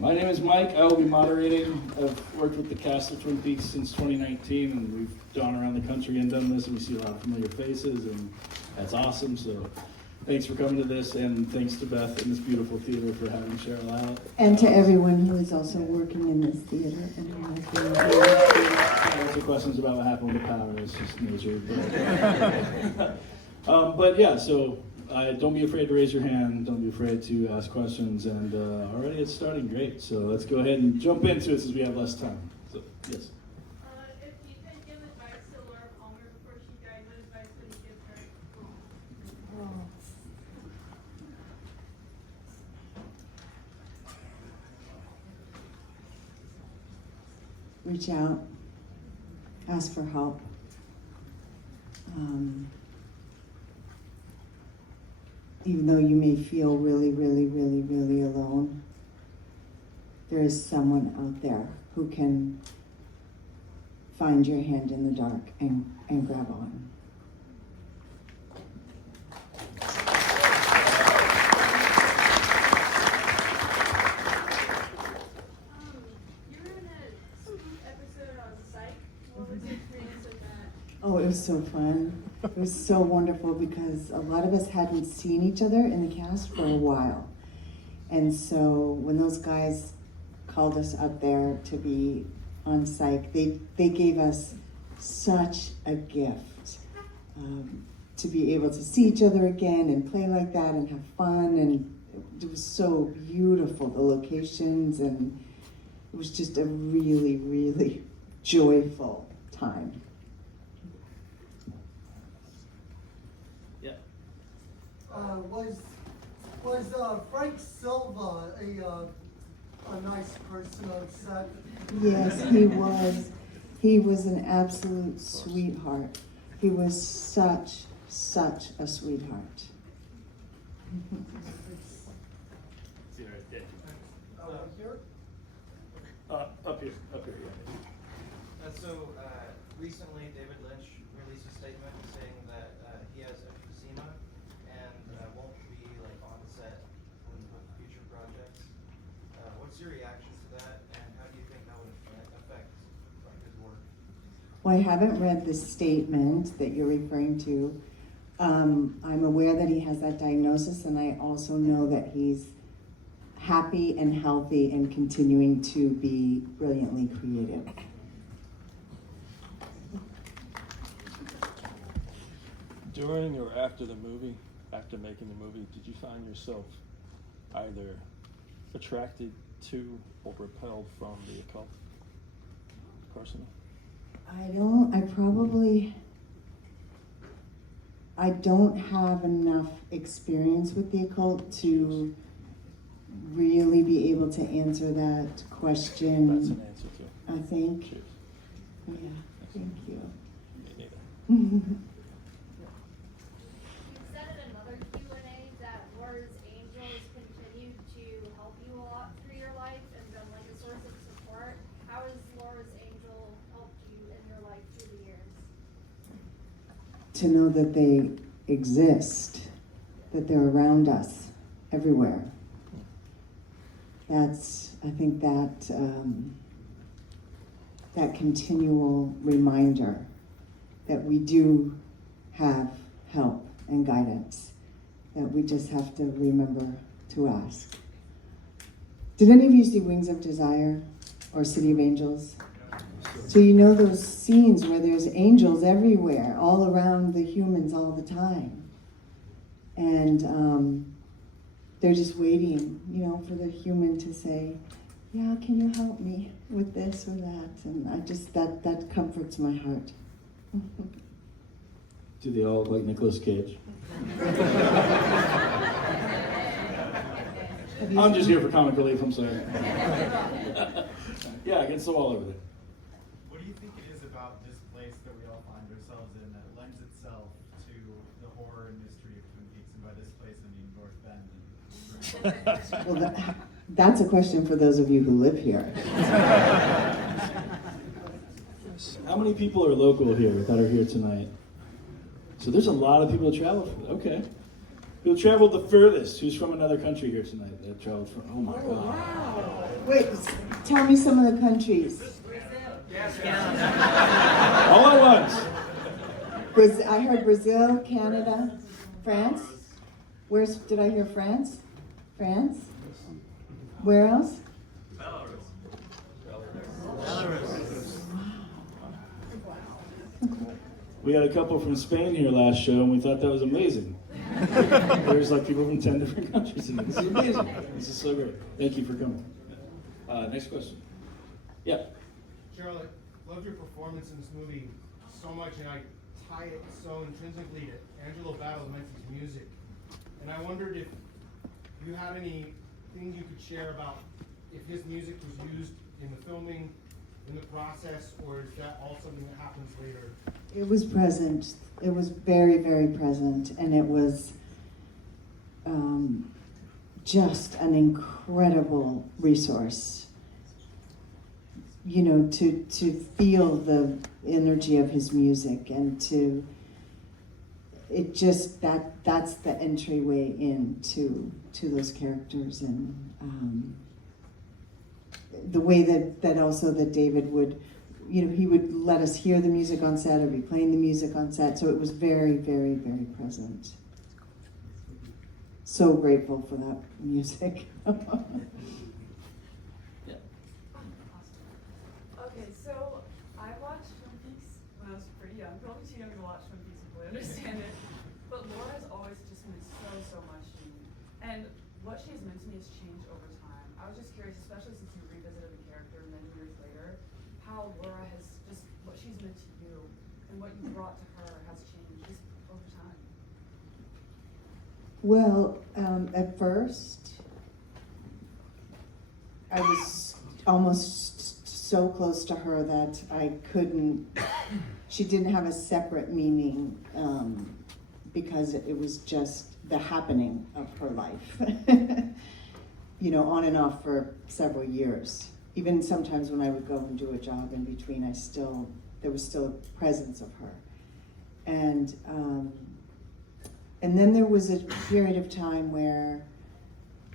My name is Mike. I will be moderating. I've worked with the cast of Twin Peaks since 2019, and we've gone around the country and done this, and we see a lot of familiar faces, and that's awesome. So thanks for coming to this, and thanks to Beth and this beautiful theater for having Sheryl out. And to everyone who is also working in this theater and who has been here. Lots of questions about what happened with the power. It's just nature. But yeah, so don't be afraid to raise your hand. Don't be afraid to ask questions. And already it's starting great. So let's go ahead and jump into it since we have less time. So, yes. If you could give advice to Laura Palmer before she died, what advice would you give her? Reach out, ask for help. Even though you may feel really, really, really, really alone, there is someone out there who can find your hand in the dark and grab on. You were in a spoof episode on Psych. What was your experience with that? Oh, it was so fun. It was so wonderful because a lot of us hadn't seen each other in the cast for a while. And so when those guys called us up there to be on Psych, they gave us such a gift to be able to see each other again and play like that and have fun. And it was so beautiful, the locations, and it was just a really, really joyful time. Was Frank Silva a nice person on set? Yes, he was. He was an absolute sweetheart. He was such a sweetheart. See right there. Here? Up here, yeah. So recently, David Lynch released a statement saying that he has emphysema and won't be on set with future projects. What's your reaction to that, and how do you think that would affect his work? Well, I haven't read the statement that you're referring to. I'm aware that he has that diagnosis, and I also know that he's happy and healthy and continuing to be brilliantly creative. During or after the movie, after making the movie, did you find yourself either attracted to or repelled from the occult, personally? I don't have enough experience with the occult to really be able to answer that question. That's an answer too. I think. Cheers. Yeah, thank you. Me neither. You said in another Q&A that Laura's angels continued to help you a lot through your life and been like a source of support. How has Laura's angel helped you in your life through the years? To know that they exist, that they're around us everywhere. I think that continual reminder that we do have help and guidance, that we just have to remember to ask. Did any of you see Wings of Desire or City of Angels? So you know those scenes where there's angels everywhere, all around the humans all the time. And they're just waiting, for the human to say, yeah, can you help me with this or that? And I just, that comforts my heart. Do they all look like Nicolas Cage? I'm just here for comic relief, I'm sorry. Yeah, against the wall over there. What do you think it is about this place that we all find ourselves in that lends itself to the horror and mystery of Twin Peaks? And by this place, I mean North Bend. Well, that's a question for those of you who live here. How many people are local here that are here tonight? So there's a lot of people that travel. Okay. Who traveled the furthest? Who's from another country here tonight that traveled from? Oh my God. Wait, tell me some of the countries. All at once. I heard Brazil, Canada, France. Did I hear France? France? Where else? We had a couple from Spain here last show, and we thought that was amazing. There's like people from 10 different countries in it. This is amazing. This is so great. Thank you for coming. Next question. Yeah. Sheryl, I loved your performance in this movie so much, and I tie it so intrinsically to Angelo Badalamenti's music. And I wondered if you had any things you could share about if his music was used in the filming, in the process, or is that all something that happens later? It was present. It was very, very present, and it was just an incredible resource. You know, to feel the energy of his music, and that's the entryway into those characters, and the way that also that David would, you know, he would let us hear the music on set or be playing the music on set, so it was very, very, very present. So grateful for that music. Okay, so I watched Twin Peaks when I was pretty young, probably too young to watch Twin Peaks and fully understand it, but Laura has always just meant so much to me. And what she has meant to me has changed over time. I was just curious, especially since you revisited the character many years later, how Laura has just, what she's meant to you and what you brought to her has changed just over time. Well, at first, I was almost so close to her that I couldn't, she didn't have a separate meaning, because it was just the happening of her life, you know, on and off for several years. Even sometimes when I would go and do a job in between, there was still a presence of her. And then there was a period of time where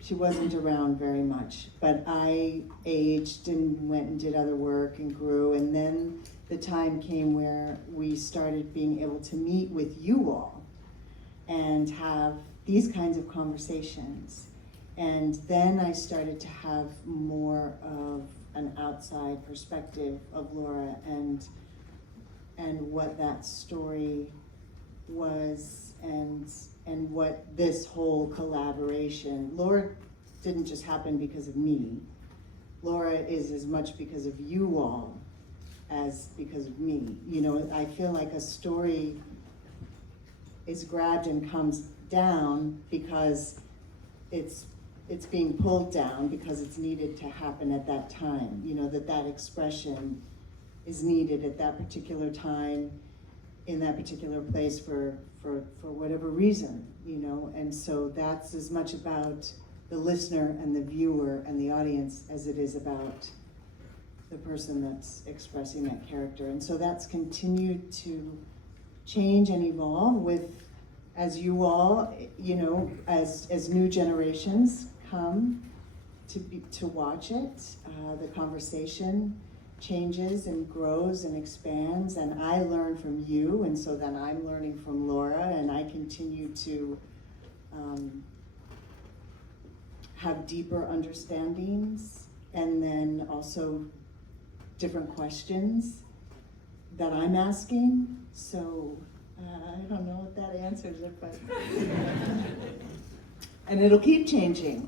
she wasn't around very much, but I aged and went and did other work and grew, and then the time came where we started being able to meet with you all and have these kinds of conversations. And then I started to have more of an outside perspective of Laura and what that story was, and what this whole collaboration. Laura didn't just happen because of me. Laura is as much because of you all as because of me. You know, I feel like a story is grabbed and comes down because it's being pulled down because it's needed to happen at that time. You know, that expression is needed at that particular time, in that particular place for whatever reason, you know. And so that's as much about the listener and the viewer and the audience as it is about the person that's expressing that character. And so that's continued to change and evolve with, as you all, you know, as new generations come to watch it, the conversation changes and grows and expands, and I learn from you, and so then I'm learning from Laura, and I continue to have deeper understandings, and then also different questions that I'm asking. So I don't know if that answers it, but and it'll keep changing.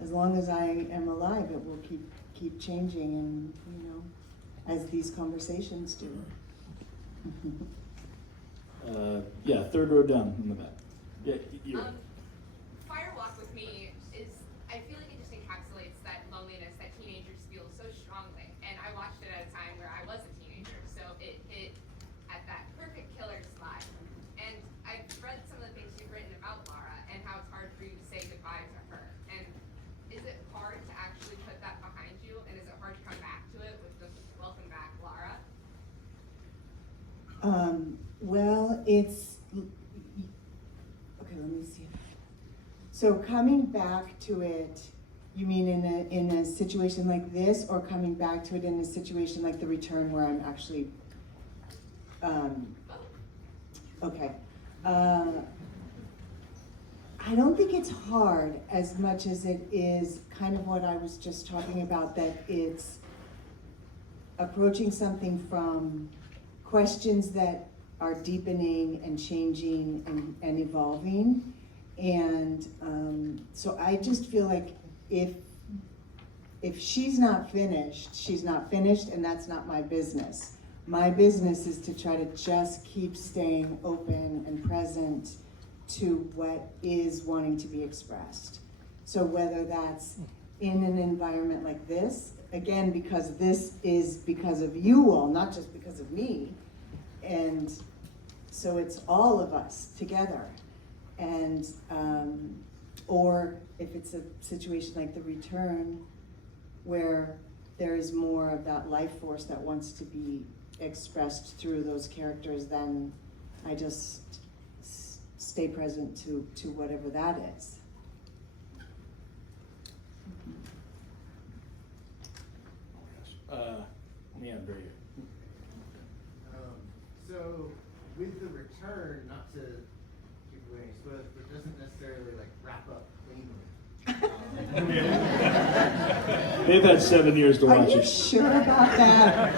As long as I am alive, it will keep changing, and you know, as these conversations do. Yeah, third row down in the back. Yeah, you. Fire Walk with Me is, I feel like it just encapsulates that loneliness that teenagers feel so strongly. And I watched it at a time where I was a teenager, so it hit at that perfect killer spot. And I've read some of the things you've written about Laura and how it's hard for you to say goodbye to her. And is it hard to actually put that behind you? And is it hard to come back to it with the welcome back, Laura? Well, it's okay. Let me see. So coming back to it, you mean in a situation like this, or coming back to it in a situation like The Return where I'm actually, okay. I don't think it's hard as much as it is kind of what I was just talking about, that it's approaching something from questions that are deepening and changing and evolving. And so I just feel like if she's not finished, she's not finished, and that's not my business. My business is to try to just keep staying open and present to what is wanting to be expressed. So whether that's in an environment like this, again, because this is because of you all, not just because of me, and so it's all of us together. And or if it's a situation like The Return, where there is more of that life force that wants to be expressed through those characters, then I just stay present to whatever that is. Yeah, very good. So with The Return, not to give away any spoilers, but it doesn't necessarily like wrap up cleanly. They've had 7 years to Are watch you it. sure about that?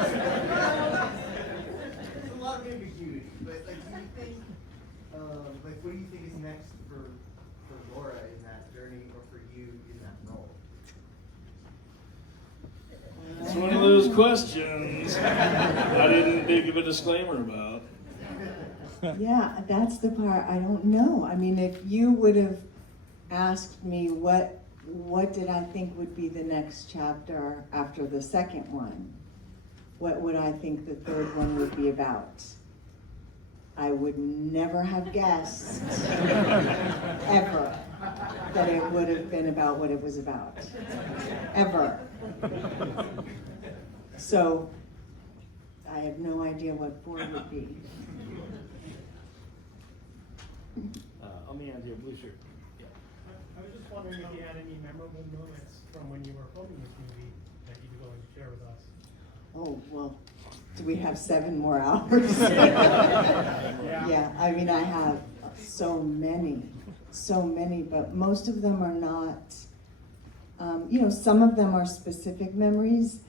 There's a lot of ambiguity, but like, do you think, like, what do you think is next for Laura in that journey, or for you in that role? It's one of those questions I didn't give a disclaimer about. Yeah, that's the part I don't know. I mean, if you would have asked me what did I think would be the next chapter after the second one, what would I think the third one would be about? I would never have guessed ever that it would have been about what it was about. Ever. So I have no idea what 4 would be. On the end here, blue shirt. Yeah. I was just wondering if you had any memorable moments from when you were filming this movie that you'd be willing to share with us. Oh, well, do we have 7 more hours? Yeah, I mean, I have so many, but most of them are not, some of them are specific memories,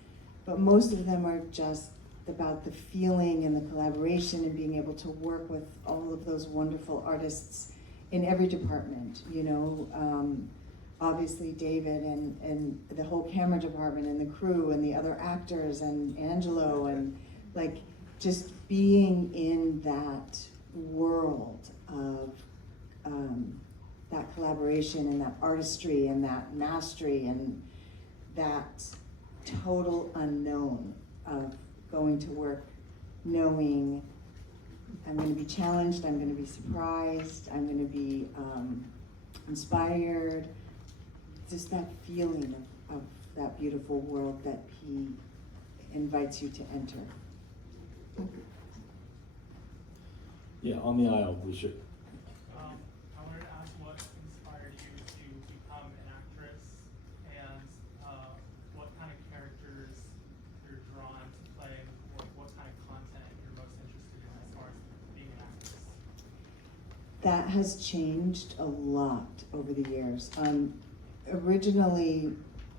but most of them are just about the feeling and the collaboration and being able to work with all of those wonderful artists in every department, obviously David and the whole camera department and the crew and the other actors and Angelo, and like just being in that world of that collaboration and that artistry and that mastery and that total unknown of going to work knowing I'm going to be challenged, I'm going to be surprised, I'm going to be inspired. Just that feeling of that beautiful world that he invites you to enter. Yeah, on the aisle, blue shirt. I wanted to ask what inspired you to become an actress, and what kind of characters you're drawn to play, or what kind of content you're most interested in as far as being an actress. That has changed a lot over the years. Originally,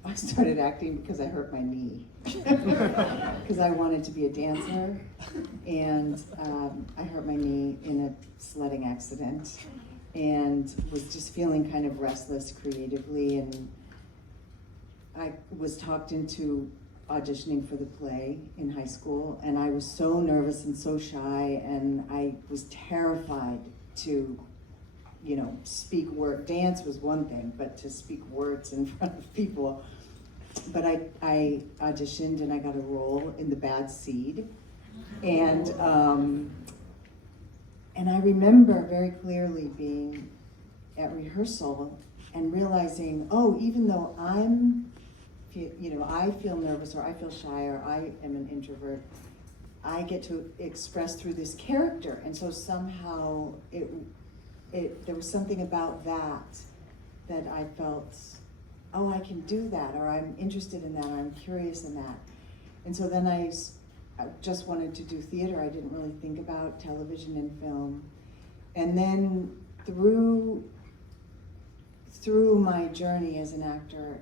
I started acting because I hurt my knee. Because I wanted to be a dancer, and I hurt my knee in a sledding accident, and was just feeling kind of restless creatively, and I was talked into auditioning for the play in high school, and I was so nervous and so shy, and I was terrified to speak word. Dance was one thing, but to speak words in front of people. But I auditioned and I got a role in The Bad Seed. And I remember very clearly being at rehearsal and realizing, oh, even though I feel nervous or I feel shy or I am an introvert, I get to express through this character. And so somehow there was something about that that I felt, oh, I can do that, or I'm interested in that, or I'm curious in that. And so then I just wanted to do theater. I didn't really think about television and film. And then through my journey as an actor,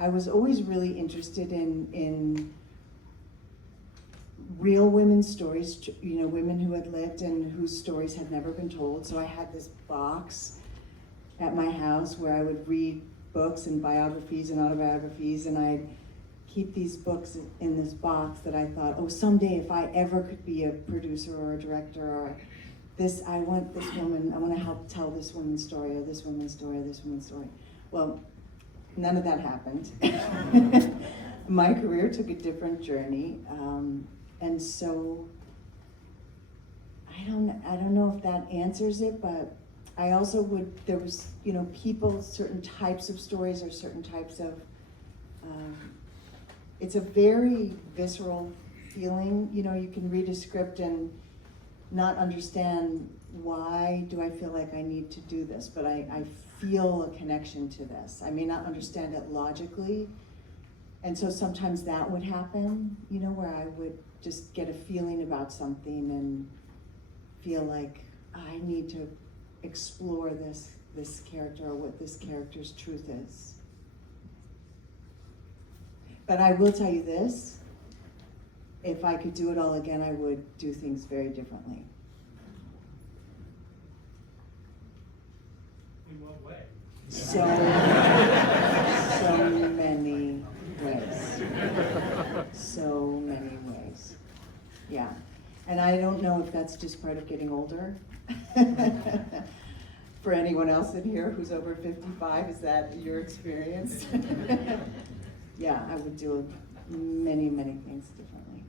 I was always really interested in real women's stories, you know, women who had lived and whose stories had never been told. So I had this box at my house where I would read books and biographies and autobiographies, and I'd keep these books in this box that I thought, oh, someday if I ever could be a producer or a director or this, I want this woman, I want to help tell this woman's story or this woman's story or this woman's story. Well, none of that happened. My career took a different journey, and so I don't know if that answers it, but I also there was, you know, people, certain types of stories or certain types of, it's a very visceral feeling. You know, you can read a script and not understand why do I feel like I need to do this, but I feel a connection to this. I may not understand it logically, and so sometimes that would happen, you know, where I would just get a feeling about something and feel like I need to explore this character or what this character's truth is. But I will tell you this, if I could do it all again, I would do things very differently. In what way? So many ways. So many ways. Yeah. And I don't know if that's just part of getting older. For anyone else in here who's over 55, is that your experience? Yeah, I would do many, many things differently.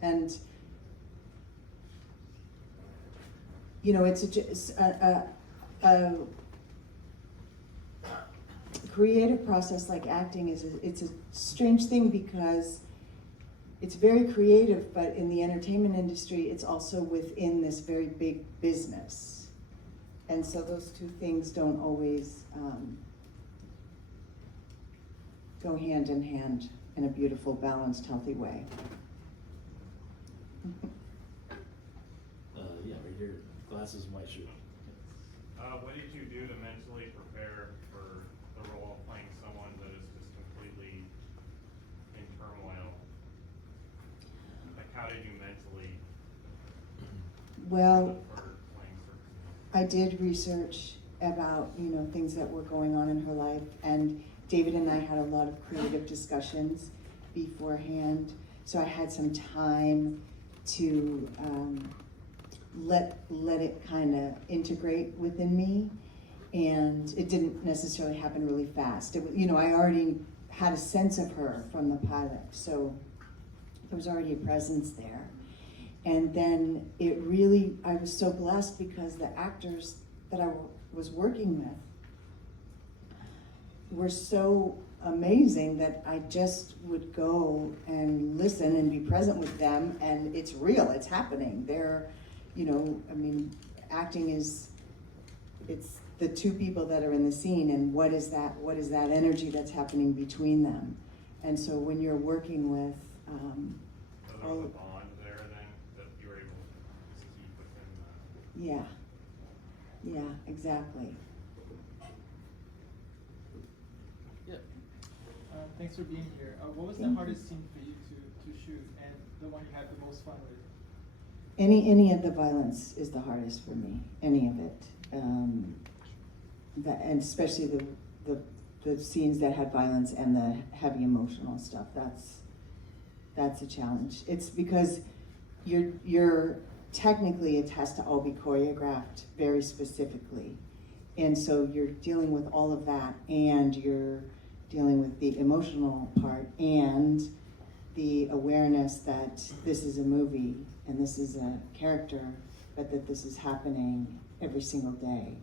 And you know, it's a creative process like acting it's a strange thing because it's very creative, but in the entertainment industry, it's also within this very big business. And so those two things don't always go hand in hand in a beautiful, balanced, healthy way. Yeah, right here, glasses and white shirt. What did you do to mentally prepare for the role of playing someone that is just completely in turmoil? Like, how did you mentally Well, for playing certain I did research about, you know, things that were going on in her life, and David and I had a lot of creative discussions beforehand, so I had some time to let it kind of integrate within me, and it didn't necessarily happen really fast. You know, I already had a sense of her from the pilot, so there was already a presence there. And then it really, I was so blessed because the actors that I was working with were so amazing that I just would go and listen and be present with them, and it's real, it's happening. They're, you know, I mean, acting is, it's the two people that are in the scene, and what is that energy that's happening between them. And so when you're working with, so there was a bond there then that you were able to keep within yeah, exactly. Yeah. Thanks for being here. What was the hardest scene for you to shoot, and the one you had the most fun with? Any of the violence is the hardest for me. Any of it, and especially the scenes that had violence and the heavy emotional stuff. That's a challenge. It's because you're technically, it has to all be choreographed very specifically, and so you're dealing with all of that, and you're dealing with the emotional part and the awareness that this is a movie and this is a character, but that this is happening every single day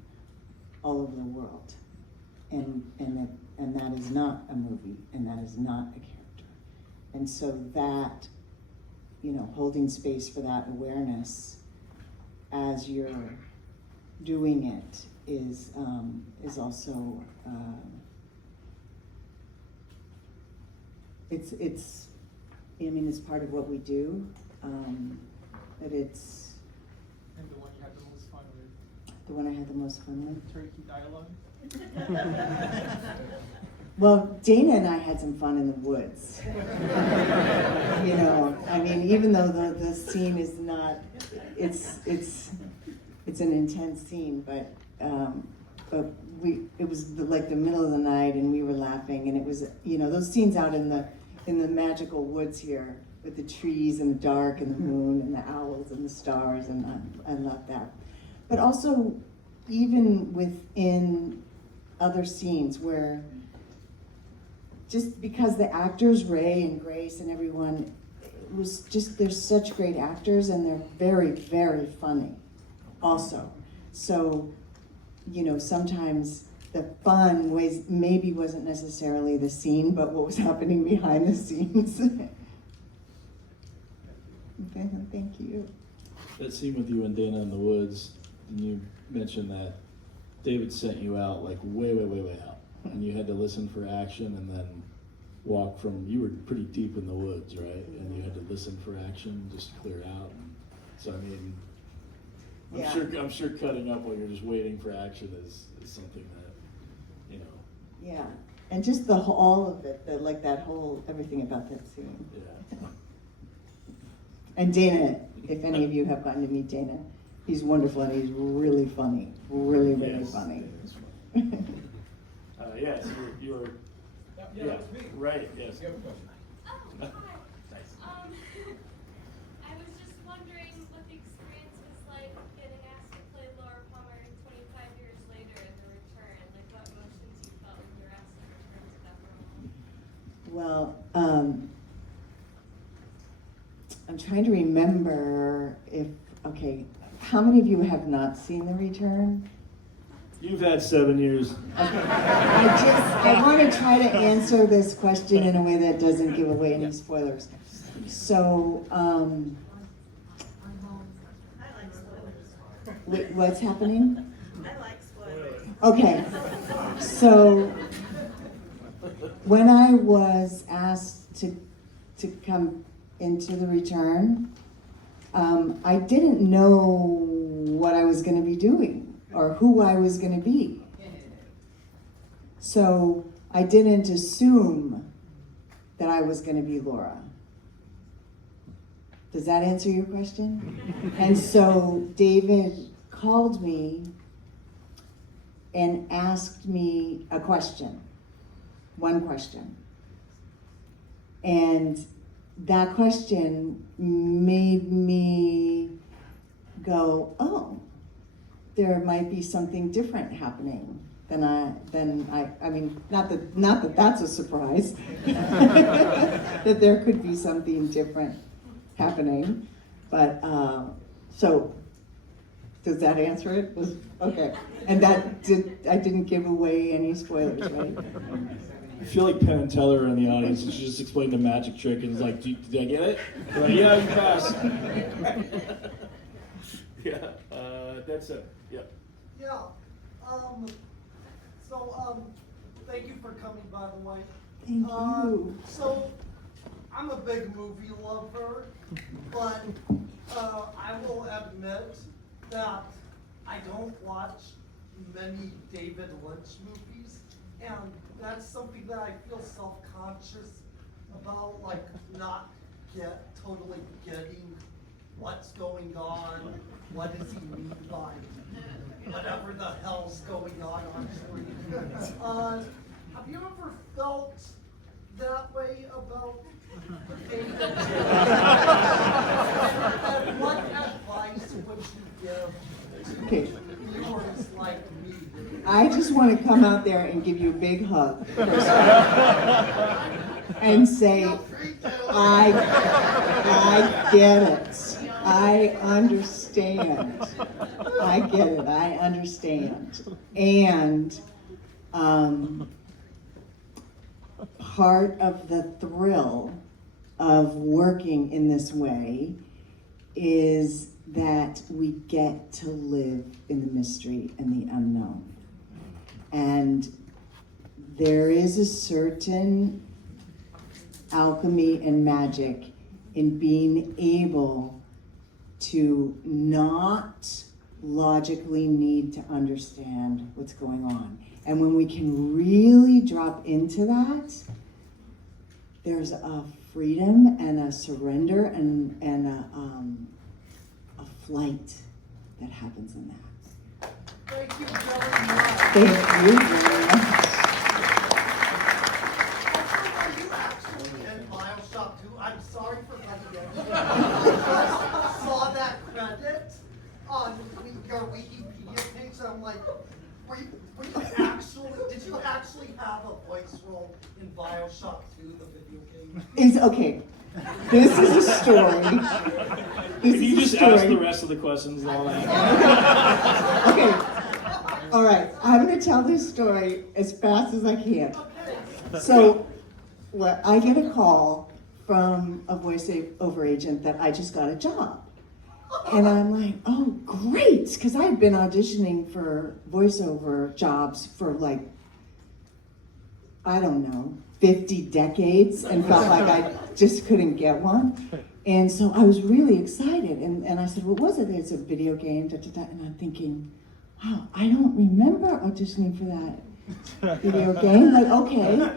all over the world, and that is not a movie, and that is not a character. And so that, you know, holding space for that awareness as you're doing it is also it's I mean it's part of what we do, but it's And the one you had the most fun with, the one I had the most fun with. turkey dialogue. Well, Dana and I had some fun in the woods. You know, I mean, even though the scene is not, it's an intense scene, but it was like the middle of the night and we were laughing, and it was, you know, those scenes out in the magical woods here with the trees and the dark and the moon and the owls and the stars, and I love that. But also, even within other scenes where, just because the actors, Ray and Grace and everyone, it was just, they're such great actors and they're very, very funny also. So, you know, sometimes the fun maybe wasn't necessarily the scene, but what was happening behind the scenes. Okay, thank you. That scene with you and Dana in the woods, and you mentioned that David sent you out like way out, and you had to listen for action and then walk from, you were pretty deep in the woods, right? And you had to listen for action, just clear out. So I mean, Yeah. I'm sure cutting up while you're just waiting for action is something that, you know. Yeah, and just all of it, like that whole, everything about that scene. Yeah. And Dana, if any of you have gotten to meet Dana, he's wonderful and he's really funny, really Yes, funny. yeah, that's funny. Yes, you were. Yeah, that's me. Right. Yes. You have a question? Oh, hi. Nice. I was just wondering what the experience was like getting asked to play Laura Palmer 25 years later in The Return. Like, what emotions you felt when you were asked to return to that role. Well, I'm trying to remember okay, how many of you have not seen The Return? You've had 7 years. Okay. I want to try to answer this question in a way that doesn't give away any spoilers. So, what's happening? I like spoilers. Okay, so when I was asked to come into The Return, I didn't know what I was going to be doing or who I was going to be. So I didn't assume that I was going to be Laura. Does that answer your question? And so David called me and asked me a question, one question. And that question made me go, oh, there might be something different happening than I mean, not that that's a surprise, that there could be something different happening, but, so, does that answer it? Okay, and I didn't give away any spoilers, right? I feel like Penn and Teller are in the audience and she just explained a magic trick and is like, did I get it? I'm like, yeah, you passed. Yeah, that's it. Yep. Yeah, thank you for coming, by the way. Thank you. So, I'm a big movie lover, but I will admit that I don't watch many David Lynch movies, and that's something that I feel self-conscious about, like not totally getting what's going on, what does he mean by whatever the hell's going on screen. Have you ever felt that way about David? And what advice would you give Okay. to viewers like me? I just want to come out there and give you a big hug first and say, I get it. I understand. I get it. I understand. And part of the thrill of working in this way is that we get to live in the mystery and the unknown. And there is a certain alchemy and magic in being able to not logically need to understand what's going on. And when we can really drop into that, there's a freedom and a surrender and a flight that happens in that. Thank you very much. Thank you very much. Are you actually in BioShock 2? I'm sorry for cutting you. I saw that credit on your Wikipedia page, and I'm like, did you actually have a voice role in BioShock 2, the video game? It's okay. This is a story. Can you just ask the rest of the questions and all that? Okay. All right. I'm going to tell this story as fast as I can. So, I get a call from a voiceover agent that I just got a job. And I'm like, oh, great, because I had been auditioning for voiceover jobs for like, I don't know, 50 decades and felt like I just couldn't get one. And so I was really excited. And I said, what was it? It's a video game, da, da, da. And I'm thinking, wow, I don't remember auditioning for that video game. Like, okay.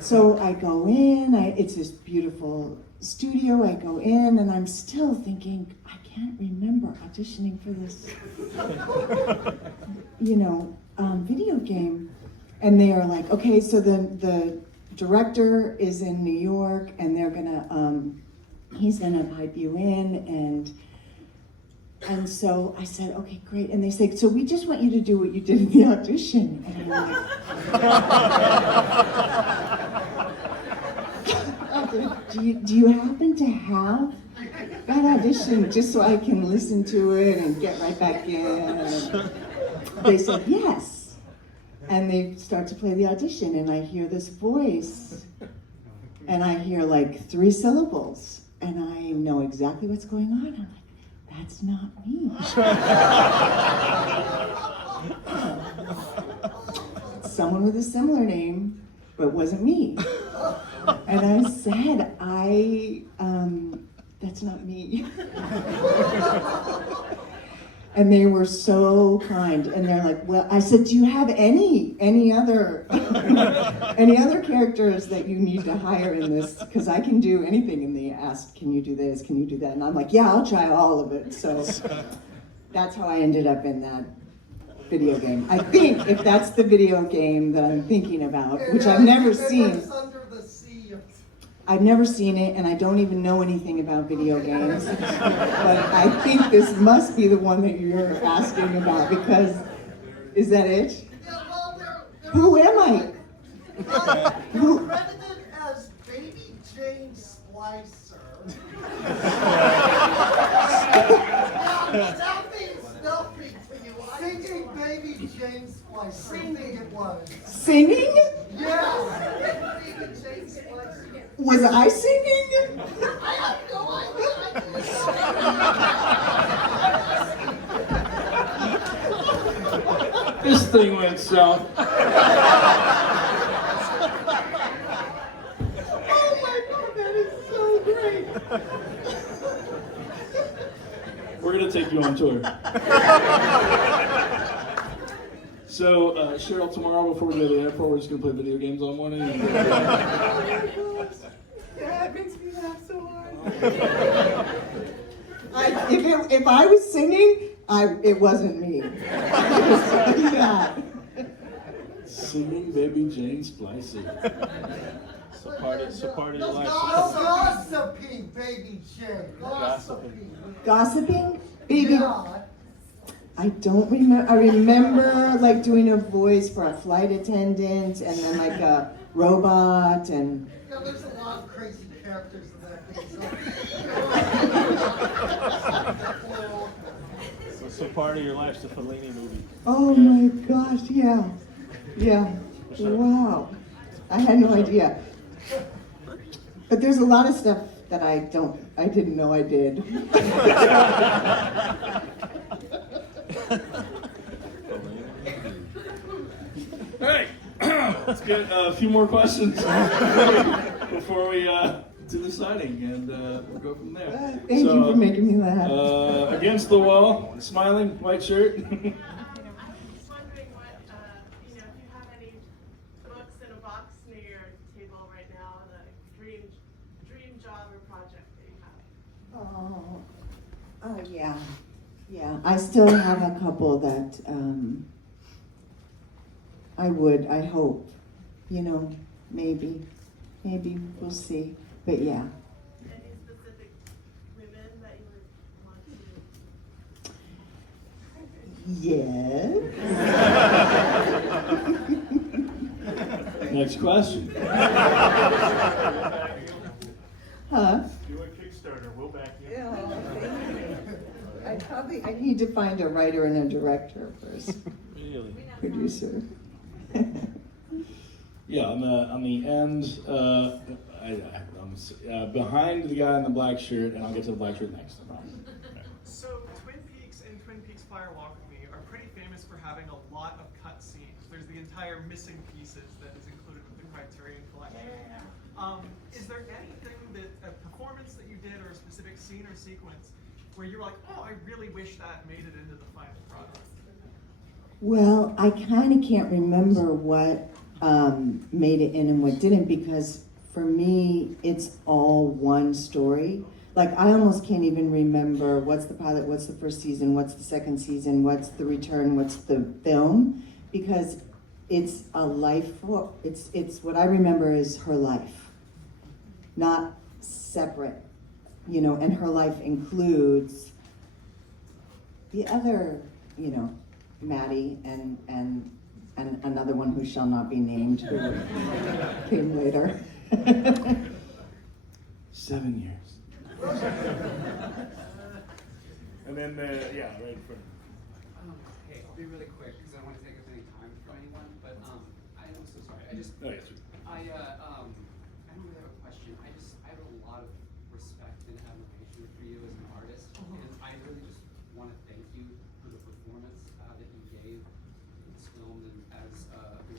So I go in, it's this beautiful studio. I go in and I'm still thinking, I can't remember auditioning for this, video game. And they are like, okay, so the director is in New York and they're gonna, he's gonna pipe you in and so I said, okay, great. And they say, so we just want you to do what you did in the audition. And I'm like, do you happen to have that audition just so I can listen to it and get right back in? And they said, yes. And they start to play the audition and I hear this voice and I hear like 3 syllables and I know exactly what's going on. I'm like, that's not me. Someone with a similar name, but it wasn't me. And I said, that's not me. And they were so kind, and they're like, well, I said, do you have any other characters that you need to hire in this? Because I can do anything. And they asked, can you do this? Can you do that? And I'm like, yeah, I'll try all of it. So that's how I ended up in that video game. I think if that's the video game that I'm thinking about, which I've never seen. I've never seen it, and I don't even know anything about video games. But I think this must be the one that you're asking about, because, is that it? Who am I? You're credited as Baby Jane Splicer. That means nothing to you. Singing Baby Jane Splicer. Singing it was. Singing? Yeah. Baby Jane Splicer. Was I singing? I have no idea. This thing went south. Oh my God, that is so great. We're gonna take you on tour. So, Sheryl, tomorrow before we go to the airport, we're just gonna play video games all morning. Oh my gosh. Yeah, it makes me laugh so hard. If I was singing, it wasn't me. Yeah. Singing Baby Jane Splicer. So part of your life. Gossiping, Baby Jane. Gossiping. Gossiping? Baby. Yeah. I don't remember. I remember like doing a voice for a flight attendant and then like a robot and. Yeah, there's a lot of crazy characters in that thing. So part of your life's the Fellini movie. Oh my gosh, yeah. Yeah. Wow. I had no idea. But there's a lot of stuff that I didn't know I did. Hey, let's get a few more questions before we do the signing, and we'll go from there. Thank you for making me laugh. Against the wall, smiling, white shirt. I was just wondering what, if you have any books in a box near your table right now, the dream job or project that you have. Yeah. I still have a couple that I hope, maybe we'll see. But yeah. Any specific women that you would want to? Yes. Next question. Huh? Do a Kickstarter, we'll back you. I need to find a writer and a director first. Really? Producer. Yeah, on the end, behind the guy in the black shirt, and I'll get to the black shirt next. I promise. So Twin Peaks and Twin Peaks Fire Walk With Me are pretty famous for having a lot of cut scenes. There's the entire missing pieces that is included with the Criterion Collection. Is there anything that, a performance that you did or a specific scene or sequence where you're like, oh, I really wish that made it into the final product? Well, I kind of can't remember what made it in and what didn't, because for me, it's all one story. Like, I almost can't even remember what's the pilot, what's the first season, what's the second season, what's the return, what's the film, because it's a life. It's what I remember is her life, not separate, and her life includes the other, Maddie and another one who shall not be named, who came later. 7 years. And then, right in front. Hey, I'll be really quick because I don't want to take up any time for anyone. But I'm so sorry. Oh, yes, sir. I don't really have a question. I have a lot of respect and admiration for you as an artist, and I really just want to thank you for the performance that you gave in this film and as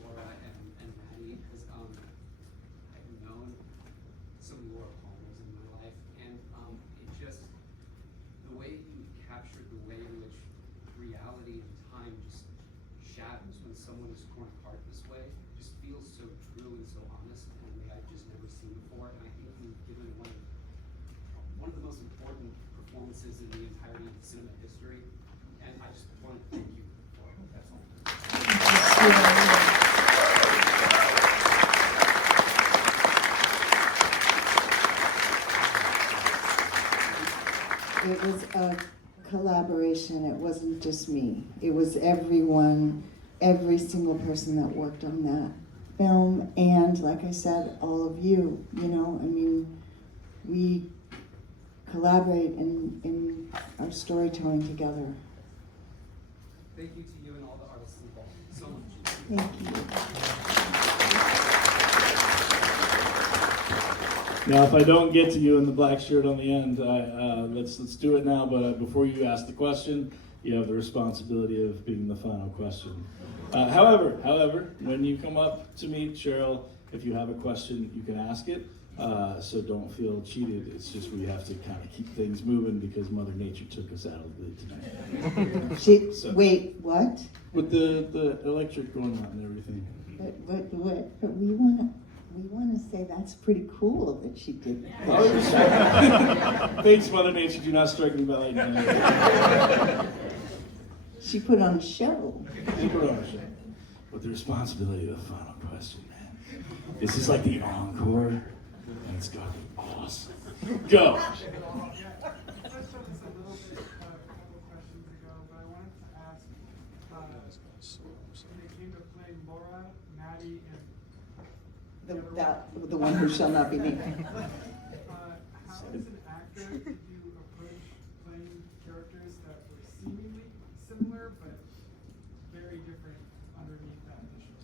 Laura and Maddie, because I've known some Laura Palmers in my life, and it just, the way you captured the way in which reality and time just shadows when someone is torn apart this way just feels so true and so honest in a way I've just never seen before. And I think you've given one of the most important performances in the entirety of cinema history, and I just want to thank you for it. That's all. It was a collaboration. It wasn't just me. It was everyone, every single person that worked on that film. And like I said, all of you, we collaborate in our storytelling together. Thank you to you and all the artists involved so much. Thank you. Now, if I don't get to you in the black shirt on the end, let's do it now. But before you ask the question, you have the responsibility of being the final question. However, when you come up to meet Sheryl, if you have a question, you can ask it. So don't feel cheated. It's just we have to kind of keep things moving because Mother Nature took us out of the lead tonight. Wait, what? With the electric going on and everything. But we want to say that's pretty cool that she did that. Thanks, Mother Nature. Do not strike me by lightning. She put on a show. She put on a show. With the responsibility of the final question, man. This is like the encore, and it's gonna be awesome. Go. I touched on this a little bit a couple questions ago, but I wanted to ask, when it came to playing Laura, Maddie, and The one who shall not be named. how as an actor did you approach playing characters that were seemingly similar but very different underneath that initial?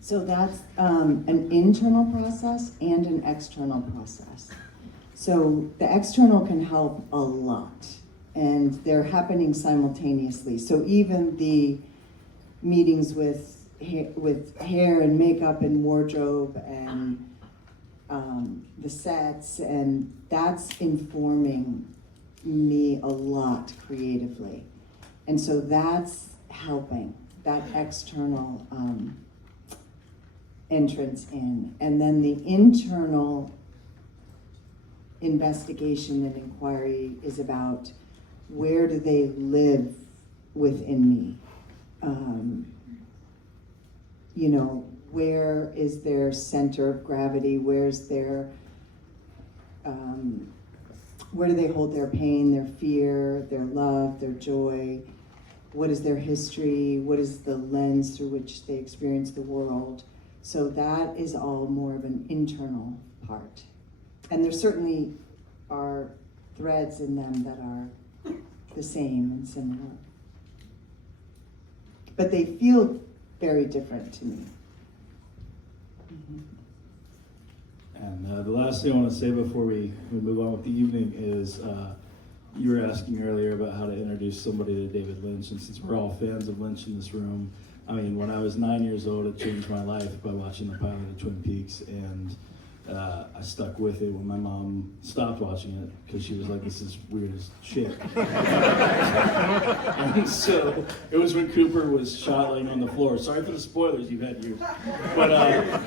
So that's an internal process and an external process. So the external can help a lot, and they're happening simultaneously. So even the meetings with hair and makeup and wardrobe and the sets, and that's informing me a lot creatively. And so that's helping, that external entrance in. And then the internal investigation and inquiry is about where do they live within me? You know, where is their center of gravity? Where's their, where do they hold their pain, their fear, their love, their joy? What is their history? What is the lens through which they experience the world? So that is all more of an internal part. And there certainly are threads in them that are the same and similar. But they feel very different to me. And the last thing I want to say before we move on with the evening is you were asking earlier about how to introduce somebody to David Lynch, and since we're all fans of Lynch in this room, I mean, when I was 9 years old, it changed my life by watching the pilot of Twin Peaks, and I stuck with it when my mom stopped watching it because she was like, this is weird as shit. And so it was when Cooper was shot laying on the floor. Sorry for the spoilers, you've had yours. But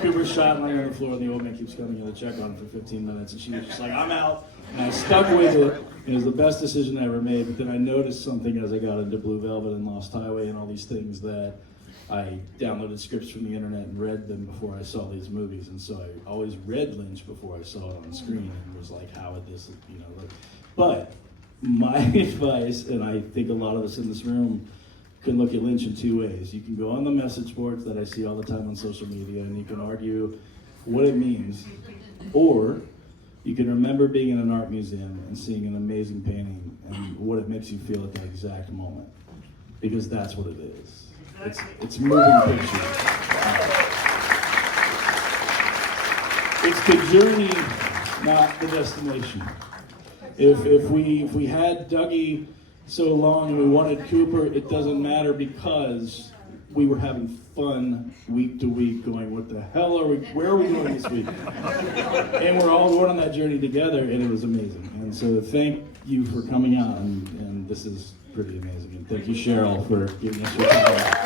Cooper's shot laying on the floor and the old man keeps coming in to check on him for 15 minutes, and she was just like, I'm out. And I stuck with it. It was the best decision I ever made, but then I noticed something as I got into Blue Velvet and Lost Highway and all these things that I downloaded scripts from the internet and read them before I saw these movies, and so I always read Lynch before I saw it on screen and was like, how would this, you know, look? But my advice, and I think a lot of us in this room can look at Lynch in two ways. You can go on the message boards that I see all the time on social media and you can argue what it means, or you can remember being in an art museum and seeing an amazing painting and what it makes you feel at that exact moment, because that's what it is. It's moving picture. It's the journey, not the destination. If we had Dougie so long and we wanted Cooper, it doesn't matter because we were having fun week to week going, what the hell are we, where are we going this week? And we're all going on that journey together, and it was amazing. And so thank you for coming out, and this is pretty amazing. And thank you, Sheryl, for giving us your time.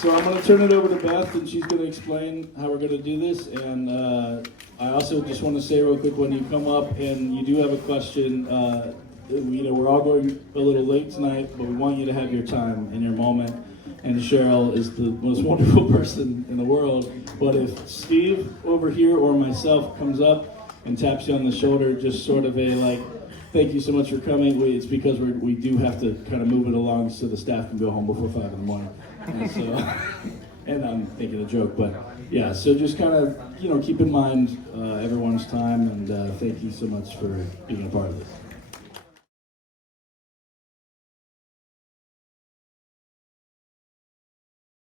So I'm going to turn it over to Beth, and she's going to explain how we're going to do this. And I also just want to say real quick, when you come up and you do have a question, you know, we're all going a little late tonight, but we want you to have your time and your moment. And Sheryl is the most wonderful person in the world. But if Steve over here or myself comes up and taps you on the shoulder, just sort of a like, thank you so much for coming. It's because we do have to kind of move it along so the staff can go home before 5 in the morning. And so, and I'm making a joke, but yeah, so just kind of, you know, keep in mind everyone's time, and thank you so much for being a part of this.